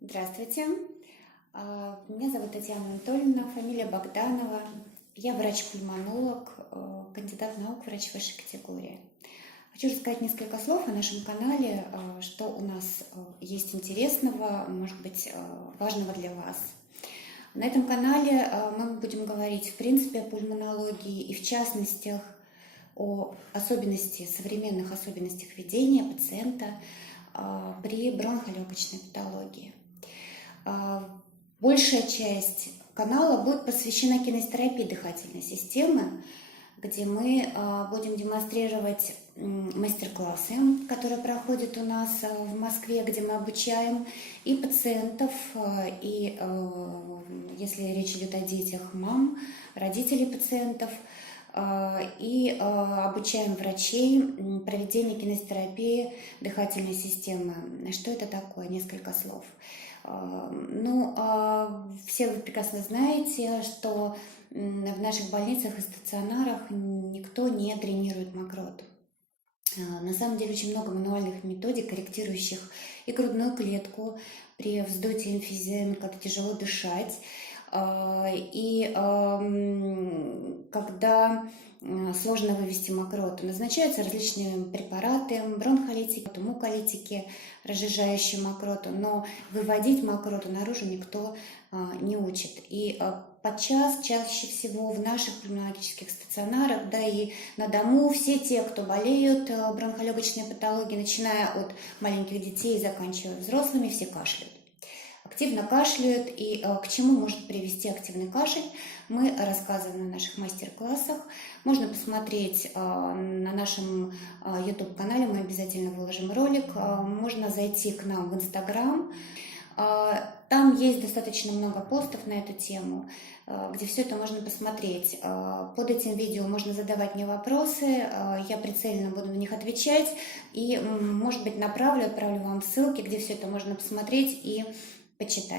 Здравствуйте. Меня зовут Татьяна Анатольевна, фамилия Богданова. Я врач-пульмонолог, кандидат наук, врач высшей категории. Хочу рассказать несколько слов о нашем канале, что у нас есть интересного, может быть, важного для вас. На этом канале мы будем говорить, в принципе, о пульмонологии и, в частности, о современных особенностях ведения пациента при бронхолегочной патологии. Большая часть канала будет посвящена кинезитерапии дыхательной системы, где мы будем демонстрировать мастер-классы, которые проходят у нас в Москве, где мы обучаем и пациентов, и, если речь идет о детях, мам, родителей пациентов, и обучаем врачей проведению кинезитерапии дыхательной системы. Что это такое? Несколько слов. Все вы прекрасно знаете, что в наших больницах и стационарах никто не тренирует мокроту. На самом деле очень много мануальных методик, корректирующих и грудную клетку при вздутии эмфиземы, когда тяжело дышать. И когда сложно вывести мокроту, назначаются различные препараты, бронхолитики, муколитики, разжижающие мокроту, но выводить мокроту наружу никто не учит. И подчас, чаще всего в наших пульмонологических стационарах, да и на дому, все те, кто болеют бронхолегочной патологией, начиная от маленьких детей и заканчивая взрослыми, все кашляют. Активно кашляют, и к чему может привести активный кашель, мы рассказываем на наших мастер-классах. Можно посмотреть на нашем YouTube-канале, мы обязательно выложим ролик. Можно зайти к нам в Instagram. Там есть достаточно много постов на эту тему, где все это можно посмотреть. Под этим видео можно задавать мне вопросы, я прицельно буду на них отвечать и, может быть, отправлю вам ссылки, где все это можно посмотреть и почитать.